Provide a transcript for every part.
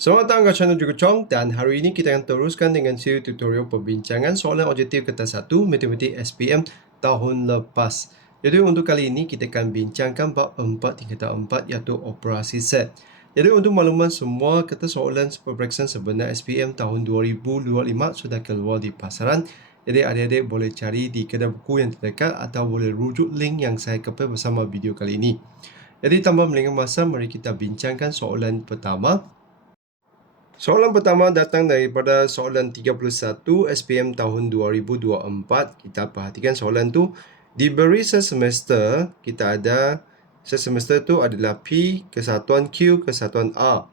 Selamat datang ke channel Juga Chong dan hari ini kita akan teruskan dengan siri tutorial perbincangan soalan objektif kertas 1 Matematik SPM tahun lepas. Jadi untuk kali ini kita akan bincangkan bab 4 tingkatan 4 iaitu operasi set. Jadi untuk makluman semua kertas soalan peperiksaan sebenar SPM tahun 2025 sudah keluar di pasaran. Jadi adik-adik boleh cari di kedai buku yang terdekat atau boleh rujuk link yang saya kepal bersama video kali ini. Jadi tanpa melengah masa, mari kita bincangkan soalan pertama. Soalan pertama datang daripada soalan 31 SPM tahun 2024. Kita perhatikan soalan tu. Diberi sesemester, kita ada sesemester tu adalah P kesatuan Q kesatuan R.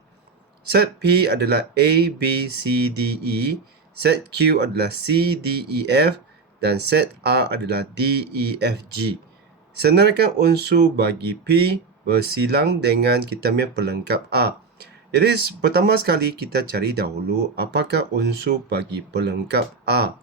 Set P adalah A, B, C, D, E. Set Q adalah C, D, E, F. Dan set R adalah D, E, F, G. Senaraikan unsur bagi P bersilang dengan kita punya pelengkap R. Jadi pertama sekali kita cari dahulu apakah unsur bagi pelengkap R.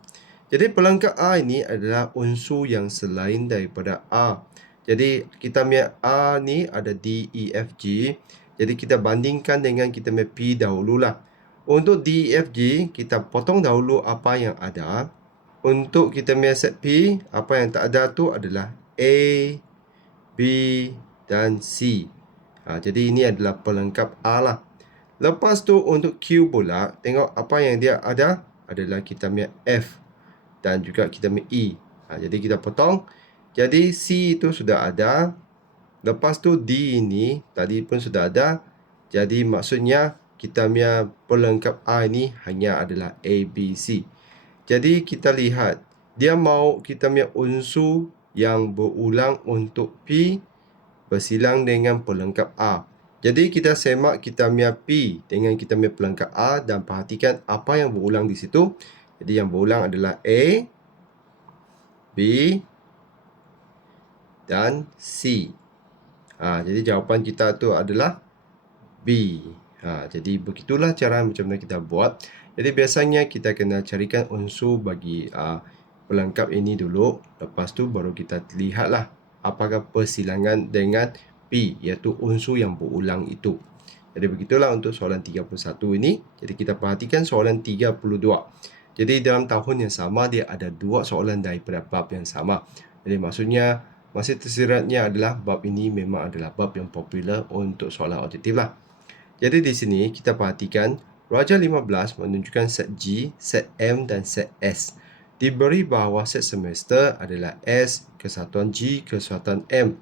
Jadi pelengkap R ini adalah unsur yang selain daripada R. Jadi kita punya R ni ada D, E, F, G. Jadi kita bandingkan dengan kita punya P dahululah. Untuk D, E, F, G, kita potong dahulu apa yang ada. Untuk kita punya set P, apa yang tak ada tu adalah A, B dan C. Jadi ini adalah pelengkap R lah. Lepas tu untuk Q pula, tengok apa yang dia ada adalah kita punya F dan juga kita punya E. Jadi kita potong. Jadi C itu sudah ada. Lepas tu D ini tadi pun sudah ada. Jadi maksudnya kita punya pelengkap R ini hanya adalah A, B, C. Jadi kita lihat, dia mau kita punya unsur yang berulang untuk P bersilang dengan pelengkap R. Jadi kita semak kita punya P dengan kita punya pelengkap R dan perhatikan apa yang berulang di situ. Jadi yang berulang adalah A, B dan C. Jadi jawapan kita tu adalah B. Jadi begitulah cara macam mana kita buat. Jadi biasanya kita kena carikan unsur bagi pelengkap ini dulu. Lepas tu baru kita lihatlah apakah persilangan dengan P, iaitu unsur yang berulang itu. Jadi begitulah untuk soalan 31 ini. Jadi kita perhatikan soalan 32. Jadi dalam tahun yang sama dia ada dua soalan daripada bab yang sama. Jadi maksudnya masih tersiratnya adalah bab ini memang adalah bab yang popular untuk soalan objektif lah. Jadi di sini kita perhatikan Raja 15 menunjukkan set G, set M dan set S. Diberi bahawa set semester adalah S kesatuan G kesatuan M.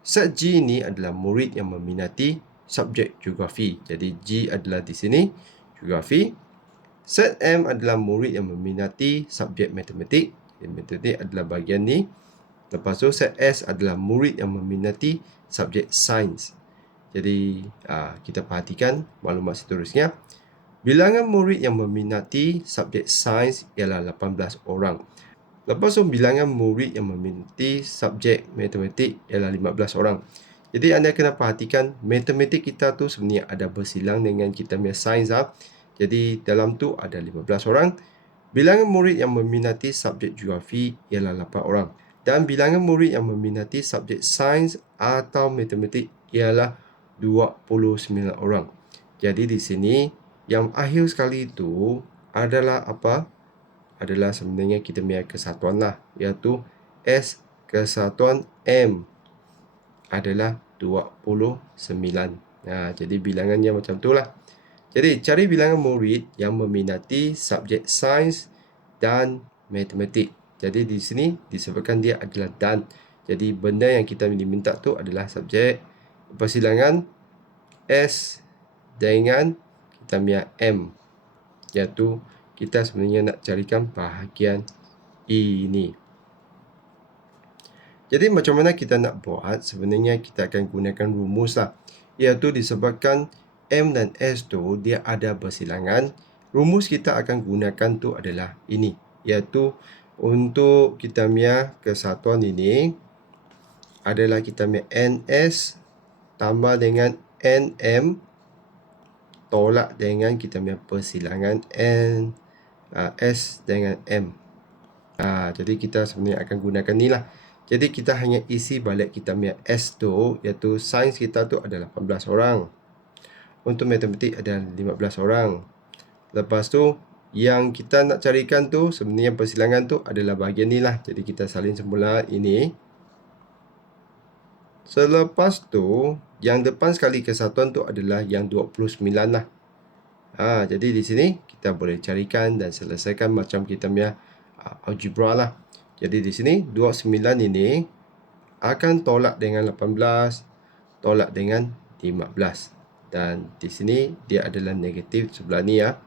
Set G ini adalah murid yang meminati subjek geografi. Jadi G adalah di sini geografi. Set M adalah murid yang meminati subjek matematik. Matematik adalah bahagian ni. Lepas tu set S adalah murid yang meminati subjek sains. Jadi kita perhatikan maklumat seterusnya. Bilangan murid yang meminati subjek sains ialah 18 orang. Lepas tu bilangan murid yang meminati subjek matematik ialah 15 orang. Jadi anda kena perhatikan matematik kita tu sebenarnya ada bersilang dengan kita punya sains. Jadi dalam tu ada 15 orang. Bilangan murid yang meminati subjek geografi ialah 8 orang. Dan bilangan murid yang meminati subjek sains atau matematik ialah 29 orang. Jadi di sini yang akhir sekali itu adalah apa? Adalah sebenarnya kita punya kesatuan lah, iaitu S kesatuan M adalah 29. Jadi bilangannya macam tu lah. Jadi cari bilangan murid yang meminati subjek sains dan matematik. Jadi di sini disebutkan dia adalah dan. Jadi benda yang kita diminta tu adalah subjek persilangan S dengan kita punya M, iaitu kita sebenarnya nak carikan bahagian E ini. Jadi macam mana kita nak buat? Sebenarnya kita akan gunakan rumus lah. Iaitu disebabkan M dan S tu dia ada bersilangan. Rumus kita akan gunakan tu adalah ini. Iaitu untuk kita punya kesatuan ini adalah kita punya NS tambah dengan NM tolak dengan kita punya persilangan S dengan M. Jadi kita sebenarnya akan gunakan ni lah. Jadi kita hanya isi balik kita punya S tu, iaitu sains kita tu adalah 18 orang. untuk matematik ada 15 orang. Lepas tu, yang kita nak carikan tu, sebenarnya persilangan tu adalah bahagian ni lah. Jadi kita salin semula ini. Selepas tu, yang depan sekali kesatuan tu adalah yang 29 lah. Jadi di sini kita boleh carikan dan selesaikan macam kita punya algebra lah. Jadi di sini 29 ini akan tolak dengan 18, tolak dengan 15. Dan di sini dia adalah negatif sebelah ni ya.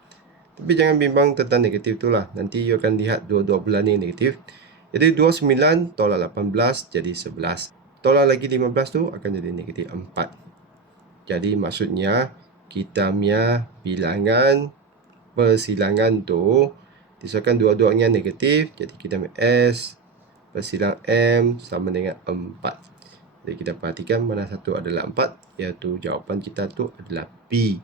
Tapi jangan bimbang tentang negatif tu lah. Nanti you akan lihat dua-dua belah ni negatif. Jadi 29 tolak 18 jadi 11. Tolak lagi 15 tu akan jadi negatif 4. Jadi maksudnya kita punya bilangan persilangan tu disebabkan dua-duanya negatif. Jadi kita punya S persilang M sama dengan 4. Jadi kita perhatikan mana satu adalah 4, iaitu jawapan kita tu adalah B.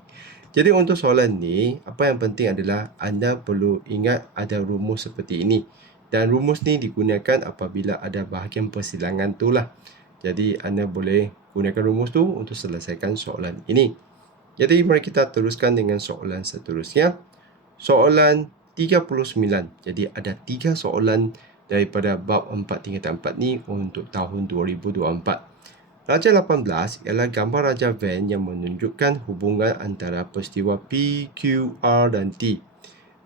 Jadi untuk soalan ni, apa yang penting adalah anda perlu ingat ada rumus seperti ini. Dan rumus ni digunakan apabila ada bahagian persilangan tu lah. Jadi anda boleh gunakan rumus tu untuk selesaikan soalan ini. Jadi mari kita teruskan dengan soalan seterusnya. Soalan 39. Jadi ada 3 soalan daripada bab 4 tingkatan 4 ni untuk tahun 2024. Raja 18 ialah gambar Raja Van yang menunjukkan hubungan antara peristiwa P, Q, R dan T.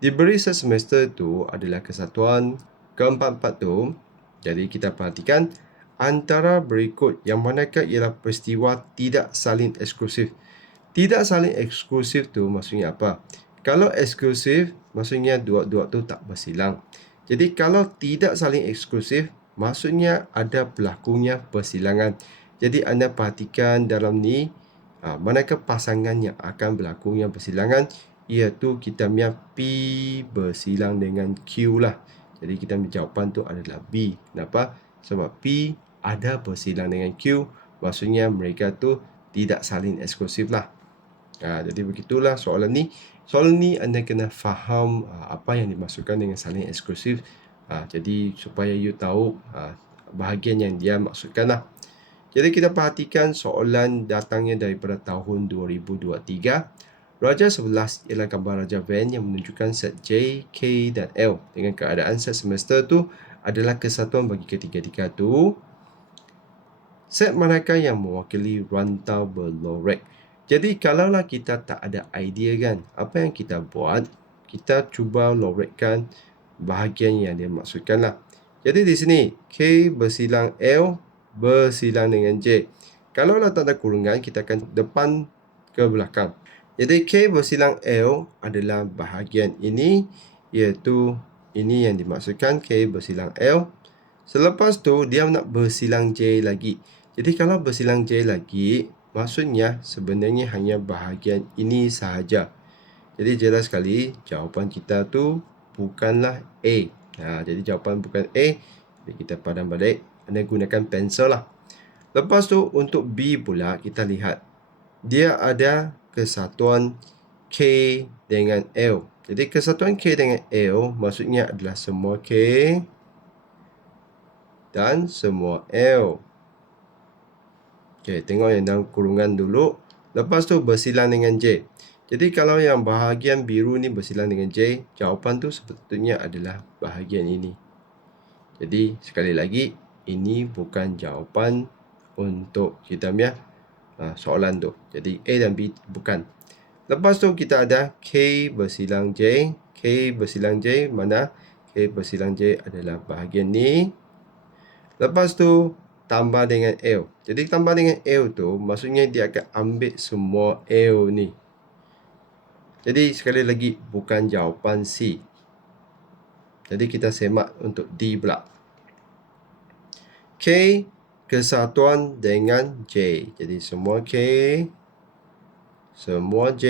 Diberi semester tu adalah kesatuan keempat-empat tu. Jadi kita perhatikan antara berikut yang manakah ialah peristiwa tidak saling eksklusif. Tidak saling eksklusif tu maksudnya apa? Kalau eksklusif maksudnya dua-dua tu tak bersilang. Jadi kalau tidak saling eksklusif maksudnya ada berlakunya persilangan. Jadi anda perhatikan dalam ni manakah pasangan yang akan berlakunya persilangan, iaitu kita punya P bersilang dengan Q lah. Jadi kita punya jawapan tu adalah B. Kenapa? Sebab P ada bersilang dengan Q, maksudnya mereka tu tidak saling eksklusif lah. Jadi begitulah soalan ni. Soalan ni anda kena faham apa yang dimaksudkan dengan saling eksklusif. Jadi supaya you tahu bahagian yang dia maksudkan lah. Jadi kita perhatikan soalan datangnya daripada tahun 2023. Raja 11 ialah gambar Raja Van yang menunjukkan set J, K dan L. Dengan keadaan set semester tu adalah kesatuan bagi ketiga-tiga tu. Set manakah yang mewakili rantau berlorek? Jadi kalaulah kita tak ada idea kan, apa yang kita buat? Kita cuba lorekkan bahagian yang dia maksudkan lah. Jadi di sini K bersilang L bersilang dengan J. Kalaulah tanda kurungan, kita akan depan ke belakang. Jadi K bersilang L adalah bahagian ini, iaitu ini yang dimaksudkan K bersilang L. Selepas tu dia nak bersilang J lagi. Jadi kalau bersilang J lagi, maksudnya sebenarnya hanya bahagian ini sahaja. Jadi jelas sekali jawapan kita tu bukanlah A. Jadi jawapan bukan A. Jadi kita padam balik. Anda gunakan pensel lah. Lepas tu untuk B pula kita lihat. Dia ada kesatuan K dengan L. Jadi kesatuan K dengan L maksudnya adalah semua K dan semua L. Okey, tengok yang dalam kurungan dulu. Lepas tu bersilang dengan J. Jadi kalau yang bahagian biru ni bersilang dengan J, jawapan tu sepatutnya adalah bahagian ini. Jadi sekali lagi, ini bukan jawapan untuk kita punya soalan tu. Jadi A dan B bukan. Lepas tu kita ada K bersilang J. K bersilang J mana? K bersilang J adalah bahagian ni. Lepas tu tambah dengan L. Jadi tambah dengan L tu maksudnya dia akan ambil semua L ni. Jadi sekali lagi bukan jawapan C. Jadi kita semak untuk D pula. K kesatuan dengan J. Jadi semua K, semua J.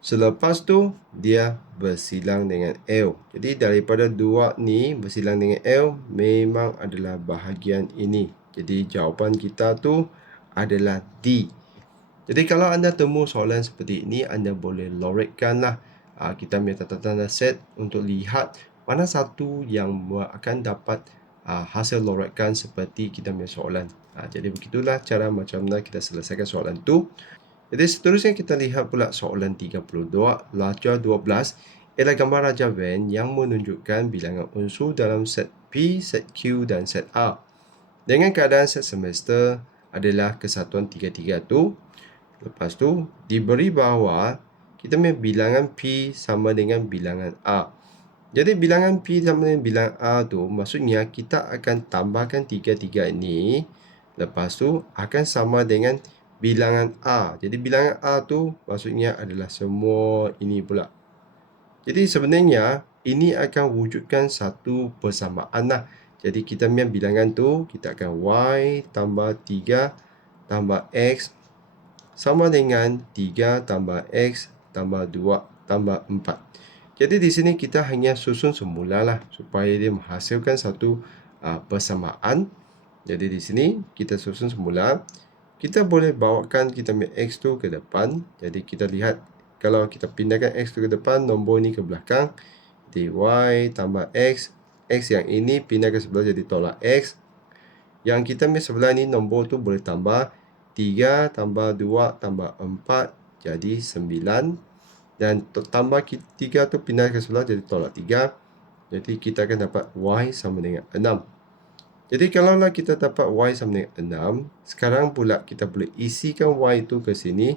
Selepas tu dia bersilang dengan L. Jadi daripada dua ni bersilang dengan L memang adalah bahagian ini. Jadi jawapan kita tu adalah D. Jadi kalau anda temu soalan seperti ini, anda boleh lorekkan lah kita punya tanda-tanda set untuk lihat mana satu yang akan dapat hasil lorekkan seperti kita punya soalan. Jadi begitulah cara macam mana kita selesaikan soalan tu. Jadi seterusnya kita lihat pula soalan 32, Raja 12 ialah gambar Raja Venn yang menunjukkan bilangan unsur dalam set P, set Q dan set R. Dengan keadaan set semester adalah kesatuan 3-3 tu. Lepas tu, diberi bahawa kita punya bilangan P sama dengan bilangan R. Jadi bilangan P sama dengan bilangan R tu maksudnya kita akan tambahkan 3-3 ini. Lepas tu akan sama dengan bilangan R. Jadi bilangan R tu maksudnya adalah semua ini pula. Jadi sebenarnya ini akan wujudkan satu persamaan lah. Jadi kita punya bilangan tu kita akan Y tambah 3 tambah X sama dengan 3 tambah X tambah 2 tambah 4. Jadi di sini kita hanya susun semula lah supaya dia menghasilkan satu persamaan. Jadi di sini kita susun semula. Kita boleh bawakan kita punya X tu ke depan. Jadi kita lihat kalau kita pindahkan X tu ke depan, nombor ni ke belakang. Jadi Y tambah X. X yang ini pindah ke sebelah jadi tolak X. Yang kita punya sebelah ni nombor tu boleh tambah 3 tambah 2 tambah 4 jadi 9. Dan tambah 3 tu pindah ke sebelah jadi tolak 3. Jadi kita akan dapat Y sama dengan 6. Jadi kalaulah kita dapat Y sama dengan 6, sekarang pula kita boleh isikan Y itu ke sini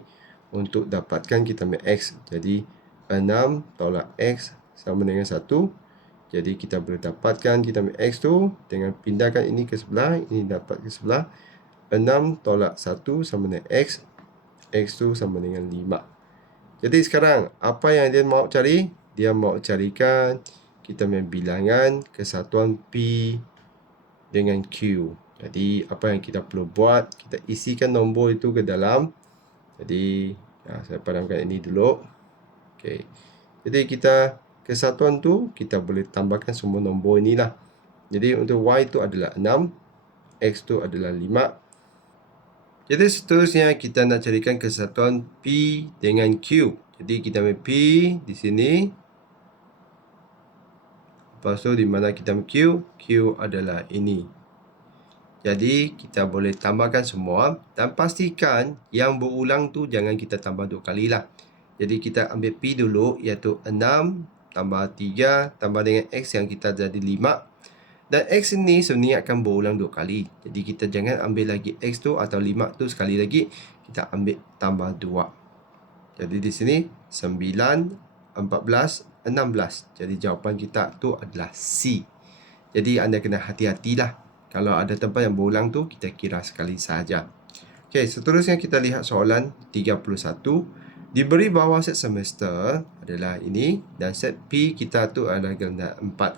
untuk dapatkan kita punya X. Jadi 6 tolak X sama dengan 1. Jadi kita boleh dapatkan kita punya X tu dengan pindahkan ini ke sebelah, ini dapat ke sebelah. 6 tolak 1 sama dengan X. X tu sama dengan 5. Jadi sekarang apa yang dia mau cari? Dia mau carikan kita punya bilangan kesatuan P dengan Q. Jadi apa yang kita perlu buat, kita isikan nombor itu ke dalam. Jadi saya padamkan ini dulu. Okey. Jadi kita kesatuan tu kita boleh tambahkan semua nombor inilah. Jadi untuk Y itu adalah 6, X tu adalah 5. Jadi seterusnya kita nak carikan kesatuan P dengan Q. Jadi kita ambil P di sini. Lepas tu di mana kita ambil Q? Q adalah ini. Jadi kita boleh tambahkan semua dan pastikan yang berulang tu jangan kita tambah 2 kali lah. Jadi kita ambil P dulu iaitu 6 tambah 3 tambah dengan X yang kita jadi 5. Dan X ini sebenarnya akan berulang 2 kali. Jadi kita jangan ambil lagi X tu atau 5 tu sekali lagi. Kita ambil tambah 2. Jadi di sini 9, 14, 16. Jadi jawapan kita tu adalah C. Jadi anda kena hati-hatilah. Kalau ada tempat yang berulang tu, kita kira sekali sahaja. Okey, seterusnya kita lihat soalan 31. Diberi bahawa set semester adalah ini dan set P kita tu adalah ganda 4.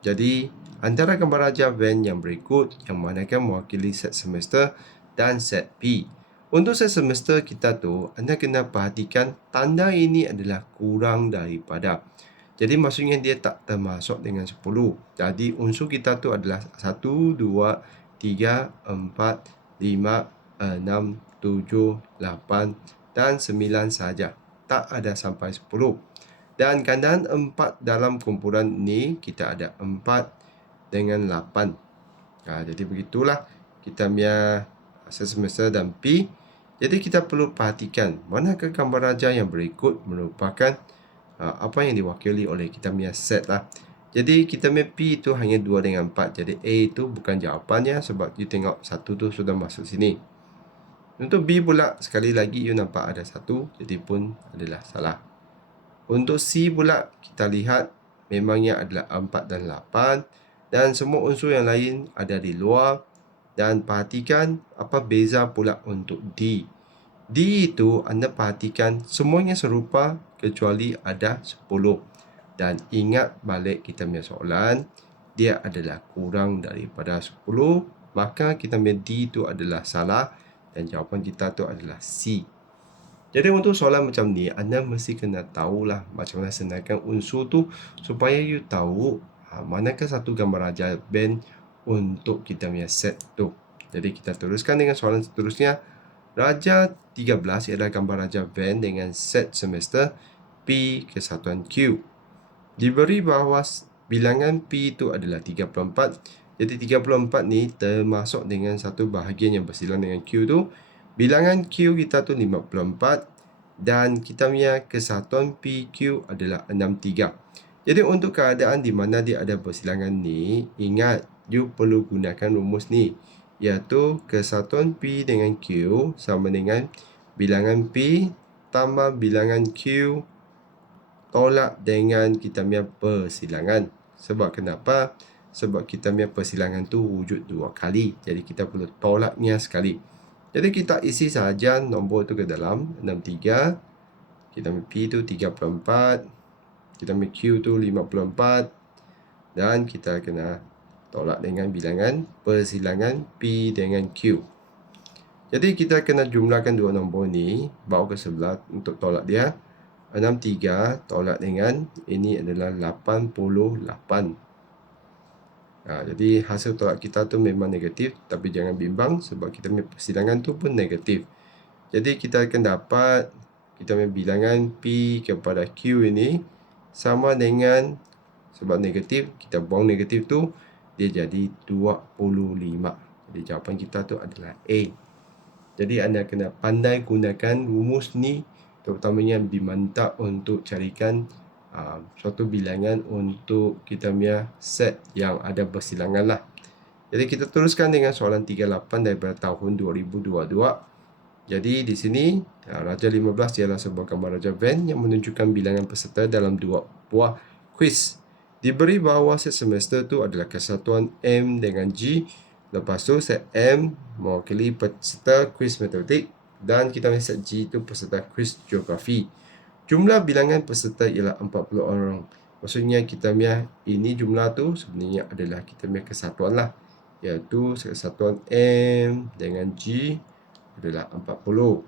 Jadi, antara gambar Raja Venn yang berikut yang manakan mewakili set semester dan set P. Untuk set semester kita tu, anda kena perhatikan tanda ini adalah kurang daripada. Jadi maksudnya dia tak termasuk dengan 10. Jadi unsur kita tu adalah 1, 2, 3, 4, 5, 6, 7, 8 dan 9 sahaja. Tak ada sampai 10. Dan kandaan 4 dalam kumpulan ni kita ada 4 dengan 8. Jadi begitulah kita punya set semester dan P. Jadi kita perlu perhatikan manakah gambar raja yang berikut merupakan apa yang diwakili oleh kita punya set lah. Jadi kita punya P itu hanya 2 dengan 4. Jadi A itu bukan jawapannya sebab you tengok 1 tu sudah masuk sini. Untuk B pula sekali lagi you nampak ada 1. Jadi pun adalah salah. Untuk C pula kita lihat memangnya adalah 4 dan 8. Dan semua unsur yang lain ada di luar. Dan perhatikan apa beza pula untuk D. D itu anda perhatikan semuanya serupa kecuali ada 10. Dan ingat balik kita punya soalan. Dia adalah kurang daripada 10. Maka kita punya D itu adalah salah. Dan jawapan kita tu adalah C. Jadi untuk soalan macam ni, anda mesti kena tahulah macam mana senarkan unsur tu supaya you tahu manakah satu gambar Raja Venn untuk kita punya set tu. Jadi kita teruskan dengan soalan seterusnya. Raja 13 ialah gambar Raja Venn dengan set semester P kesatuan Q. Diberi bahawa bilangan P itu adalah 34. Jadi 34 ni termasuk dengan satu bahagian yang bersilang dengan Q tu. Bilangan Q kita tu 54 dan kita punya kesatuan PQ adalah 63. Jadi untuk keadaan di mana dia ada persilangan ni, ingat you perlu gunakan rumus ni, iaitu kesatuan P dengan Q sama dengan bilangan P tambah bilangan Q tolak dengan kita punya persilangan. Sebab kenapa? Sebab kita punya persilangan tu wujud 2 kali. Jadi kita perlu tolaknya sekali. Jadi kita isi saja nombor tu ke dalam 63. Kita ambil P tu 34. Kita ambil Q tu 54. Dan kita kena tolak dengan bilangan persilangan P dengan Q. Jadi kita kena jumlahkan dua nombor ni, bawa ke sebelah untuk tolak dia. 63 tolak dengan ini adalah 88. Jadi hasil tolak kita tu memang negatif, tapi jangan bimbang sebab kita punya persilangan tu pun negatif. Jadi kita akan dapat kita punya bilangan P kepada Q ini sama dengan, sebab negatif, kita buang negatif tu, dia jadi 25. Jadi jawapan kita tu adalah A. Jadi anda kena pandai gunakan rumus ni, terutamanya diminta untuk carikan suatu bilangan untuk kita punya set yang ada persilangan lah. Jadi kita teruskan dengan soalan 38 daripada tahun 2022. Jadi di sini Raja 15 ialah sebuah gambar Raja Van yang menunjukkan bilangan peserta dalam 2 buah kuis. Diberi bahawa set semester tu adalah kesatuan M dengan G. Lepas tu set M mewakili peserta kuis matematik dan kita punya set G itu peserta kuis geografi. Jumlah bilangan peserta ialah 40 orang. Maksudnya kita punya ini jumlah tu sebenarnya adalah kita punya kesatuan lah. Iaitu kesatuan M dengan G adalah 40.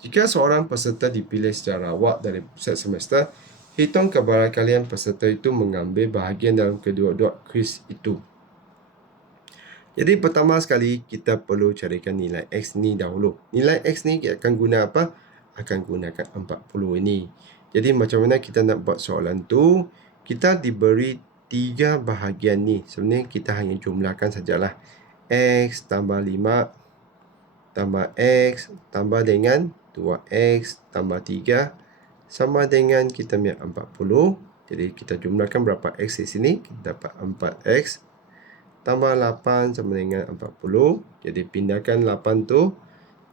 Jika seorang peserta dipilih secara awak dari set semester, hitung kebarangkalian peserta itu mengambil bahagian dalam kedua-dua kuis itu. Jadi pertama sekali kita perlu carikan nilai X ni dahulu. Nilai X ni kita akan guna apa? Akan gunakan 40 ini. Jadi macam mana kita nak buat soalan tu? Kita diberi 3 bahagian ni. Sebenarnya kita hanya jumlahkan sajalah. X tambah 5 tambah X tambah dengan 2X tambah 3 sama dengan kita punya 40. Jadi kita jumlahkan berapa X di sini? Kita dapat 4X tambah 8 sama dengan 40. Jadi pindahkan 8 tu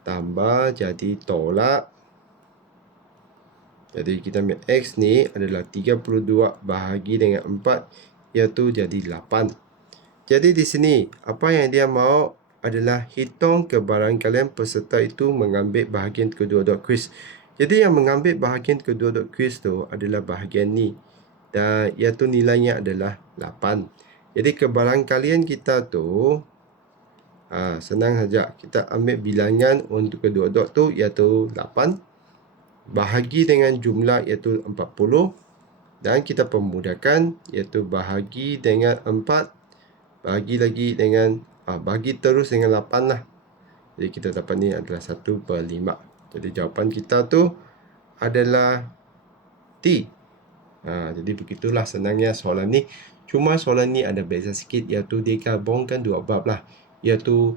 tambah jadi tolak. Jadi kita ambil X ni adalah 32 bahagi dengan 4, iaitu jadi 8. Jadi di sini apa yang dia mahu adalah hitung kebarangkalian peserta itu mengambil bahagian kedua-dua kuis. Jadi yang mengambil bahagian kedua-dua kuis tu adalah bahagian ni. Dan iaitu nilainya adalah 8. Jadi kebarangkalian kita tu senang saja. Kita ambil bilangan untuk kedua-dua tu iaitu 8. Bahagi dengan jumlah iaitu 40 dan kita pemudahkan iaitu bahagi dengan 4, bahagi lagi dengan bagi terus dengan 8 lah. Jadi kita dapat ni adalah 1/5. Jadi jawapan kita tu adalah T. Jadi begitulah senangnya soalan ni. Cuma soalan ni ada beza sikit, iaitu dia gabungkan 2 bab lah, iaitu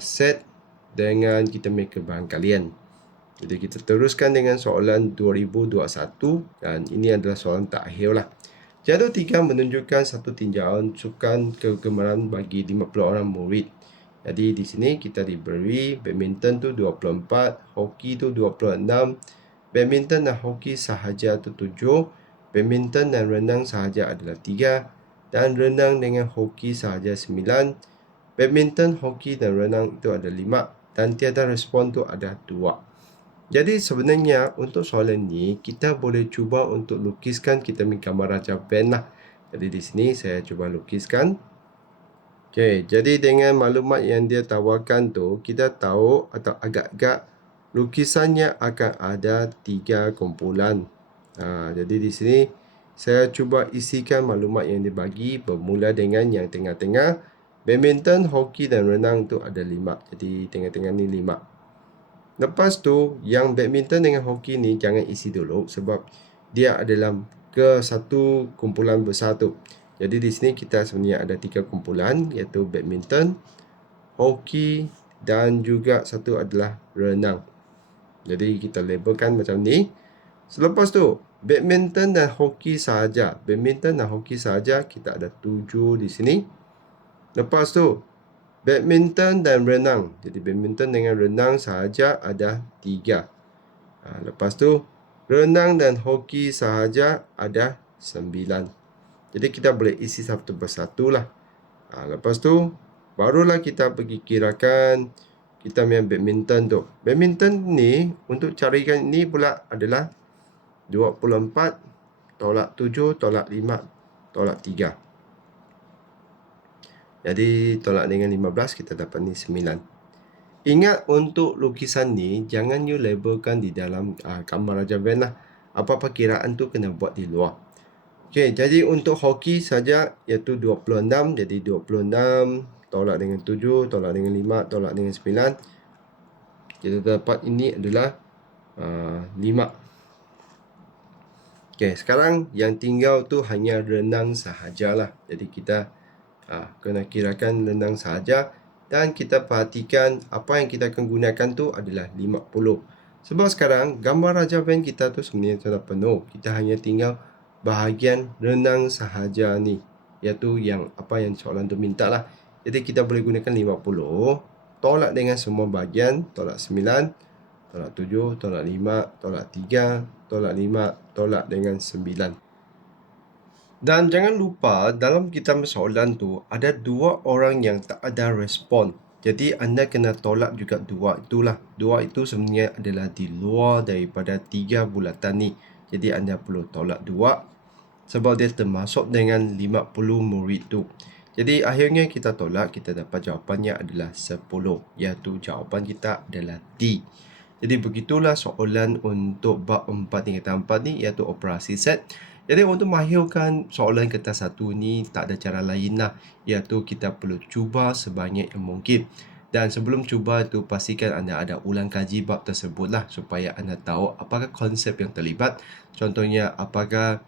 set dengan kita make kebarangkalian. Jadi kita teruskan dengan soalan 2021 dan ini adalah soalan terakhir lah. Jadual 3 menunjukkan satu tinjauan sukan kegemaran bagi 50 orang murid. Jadi di sini kita diberi badminton tu 24, hoki tu 26, badminton dan hoki sahaja tu 7, badminton dan renang sahaja adalah 3 dan renang dengan hoki sahaja 9, badminton, hoki dan renang itu ada 5 dan tiada respon tu ada 2. Jadi sebenarnya untuk soalan ni kita boleh cuba untuk lukiskan kita punya gambar Raja Van lah. Jadi di sini saya cuba lukiskan. Okey, jadi dengan maklumat yang dia tawarkan tu, kita tahu atau agak-agak lukisannya akan ada 3 kumpulan. Jadi di sini saya cuba isikan maklumat yang dibagi bermula dengan yang tengah-tengah. Badminton, hoki dan renang tu ada 5. Jadi tengah-tengah ni 5. Lepas tu yang badminton dengan hoki ni jangan isi dulu sebab dia adalah ke satu kumpulan besar tu. Jadi di sini kita sebenarnya ada 3 kumpulan iaitu badminton, hoki dan juga satu adalah renang. Jadi kita labelkan macam ni. Selepas tu, badminton dan hoki sahaja. Badminton dan hoki sahaja kita ada 7 di sini. Lepas tu, badminton dan renang. Jadi badminton dengan renang sahaja ada 3. Lepas tu, renang dan hoki sahaja ada 9. Jadi kita boleh isi satu persatu lah. Lepas tu, barulah kita pergi kirakan kita main badminton tu. Badminton ni, untuk carikan ni pula adalah 24 tolak 7 tolak 5 tolak 3. Jadi tolak dengan 15 kita dapat ni 9. Ingat untuk lukisan ni jangan you labelkan di dalam gambar Raja Van lah. Apa-apa kiraan tu kena buat di luar. Okey, jadi untuk hoki saja iaitu 26. Jadi 26 tolak dengan 7 tolak dengan 5 tolak dengan 9. Kita dapat ini adalah 5. Okey, sekarang yang tinggal tu hanya renang sahajalah. Jadi kita kena kirakan renang sahaja dan kita perhatikan apa yang kita akan gunakan tu adalah 50. Sebab sekarang gambar Raja Van kita tu sebenarnya sudah penuh. Kita hanya tinggal bahagian renang sahaja ni, iaitu yang apa yang soalan tu minta lah. Jadi kita boleh gunakan 50 tolak dengan semua bahagian, tolak 9, tolak 7, tolak 5, tolak 3, tolak 5, tolak dengan 9. Dan jangan lupa dalam kita soalan tu ada 2 orang yang tak ada respon. Jadi anda kena tolak juga 2 itulah. 2 itu sebenarnya adalah di luar daripada 3 bulatan ni. Jadi anda perlu tolak 2 sebab dia termasuk dengan 50 murid tu. Jadi akhirnya kita tolak, kita dapat jawapannya adalah 10. Iaitu jawapan kita adalah D. Jadi begitulah soalan untuk bab 4 tingkatan 4 ni, iaitu operasi set. Jadi untuk mahirkan soalan kertas 1 ni tak ada cara lain lah, iaitu kita perlu cuba sebanyak yang mungkin. Dan sebelum cuba tu pastikan anda ada ulang kaji bab tersebut lah, supaya anda tahu apakah konsep yang terlibat. Contohnya apakah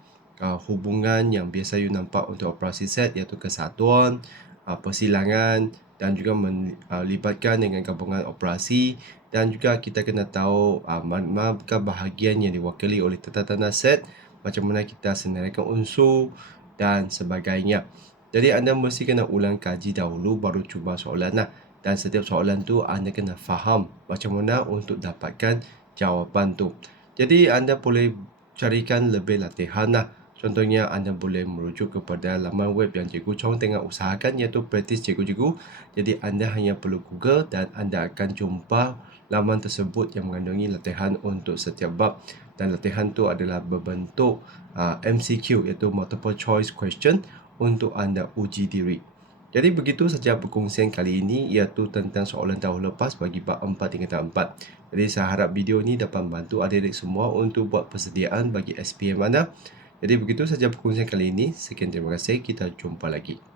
hubungan yang biasa you nampak untuk operasi set, iaitu kesatuan, persilangan dan juga melibatkan dengan gabungan operasi. Dan juga kita kena tahu manakah bahagian yang diwakili oleh tanda-tanda set, macam mana kita senaraikan unsur dan sebagainya. Jadi anda mesti kena ulang kaji dahulu baru cuba soalan lah. Dan setiap soalan tu anda kena faham macam mana untuk dapatkan jawapan tu. Jadi anda boleh carikan lebih latihan lah. Contohnya anda boleh merujuk kepada laman web yang Cikgu Chong tengah usahakan, iaitu Praktis Cikgu-Cikgu. Jadi anda hanya perlu Google dan anda akan jumpa laman tersebut yang mengandungi latihan untuk setiap bab. Dan latihan tu adalah berbentuk MCQ, iaitu multiple choice question untuk anda uji diri. Jadi begitu saja perkongsian kali ini, iaitu tentang soalan tahun lepas bagi bab 4 tingkatan 4. Jadi saya harap video ini dapat membantu adik-adik semua untuk buat persediaan bagi SPM anda. Jadi begitu saja perkongsian kali ini. Sekian, terima kasih. Kita jumpa lagi.